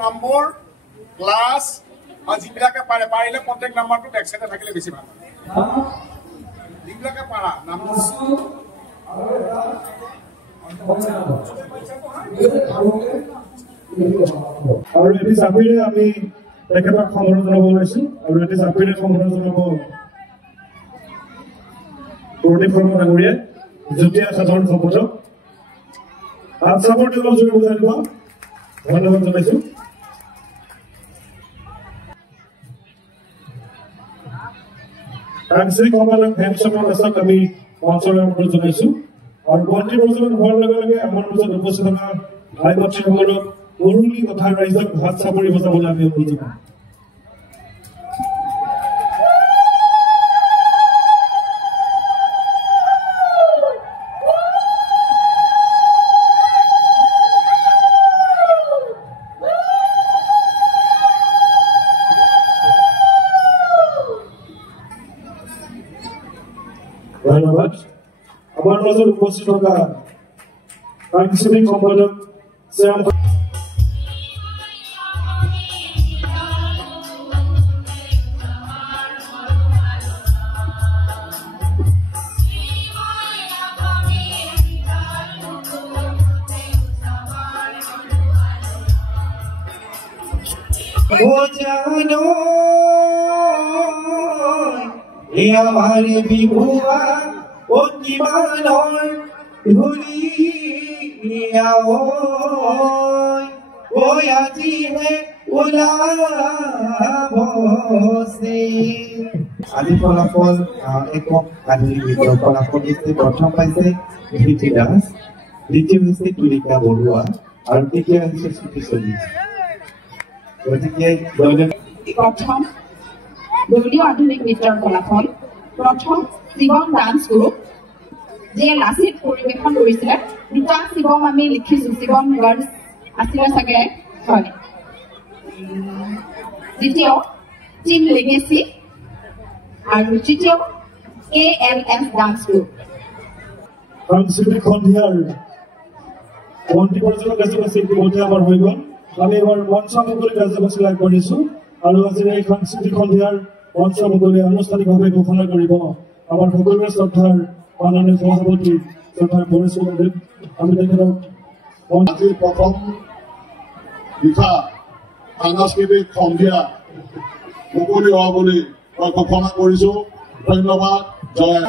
number class যিবিলাকে পাৰে পাৰিলে কণ্টেক্ট নাম্বাৰটো বেক চাইডে থাকিলে বেছি ভাল যিবিলাকে পাৰা নম্বৰ আৰু এটি চাপিৰে আমি তেখেতক সম্বোধন জনাব ওলাইছো আৰু এটি চাপিৰে সম্বোধন জনাব প্ৰদীপ শৰ্মা ডাঙৰীয়াই যুটীয়া সাধাৰণ সম্পাদক চাপৰ টেবুলৰ জৰিয়তে বুজাই দিব ধন্যবাদ জনাইছো আঞ্চলিক সম্পাদক হেমচন্দ্ৰ দাসক আমি মঞ্চলৈ অনুৰোধ জনাইছো আৰু মন্ত্ৰী প্ৰযোজন হোৱাৰ লগে লগে আমাৰ মাজত উপস্থিত থকা ভাই ভণ্টীসকলক উৰুলি তথা ৰাইজক হাত চাপৰি বজাবলৈ আমি অনুৰোধ জনাওঁ ধন্যবাদ আমার মাজত উপস্থিত থকা সাংস্কৃতিক সম্পাদক শ্যাম हमारे विभुआ उनकी मानों भूलिया वो याची है उलाबोसे आदि फलाफल एকক কাহিনী ভিডিঅ ফলাফল দিছে প্ৰথম পাইছে ভিটি দাস দ্বিতীয় হৈছে তুলিকা বৰুৱা আৰু তৃতীয় হৈছে সুতি চলি গতিকে প্ৰথম দলীয় আধুনিক নৃত্যৰ ফলাফল প্ৰথম শিৱম ডান্স গ্ৰুপ যিয়ে লাচিত পৰিৱেশন কৰিছিলে দুটা শিৱম আমি লিখিছো শিৱম গাৰ্লছ আছিলে চাগে হয় দ্বিতীয় টিম লেগেসি আৰু তৃতীয় KLS ডান্স গ্ৰুপ সাংস্কৃতিক সন্ধিয়াৰ মন্ত্ৰী পৰিষদৰ কাৰ্যসূচী ইতিমধ্যে আমাৰ হৈ গ'ল আমি এবাৰ মঞ্চ মুকলি কাৰ্যসূচী আগবঢ়াইছো আৰু আজিৰ এই সাংস্কৃতিক সন্ধিয়াৰ মঞ্চ মুকলি আনুষ্ঠানিকভাৱে ঘোষণা কৰিব আমাৰ সকলোৰে শ্ৰদ্ধাৰ মাননীয় সভাপতি শ্ৰদ্ধাৰ বৰিছ দেৱ আমি তেখেতক আজিৰ প্ৰথম নিশা সাংস্কৃতিক সন্ধিয়া মুকলি হোৱা বুলি মই ঘোষণা কৰিছো ধন্যবাদ জয়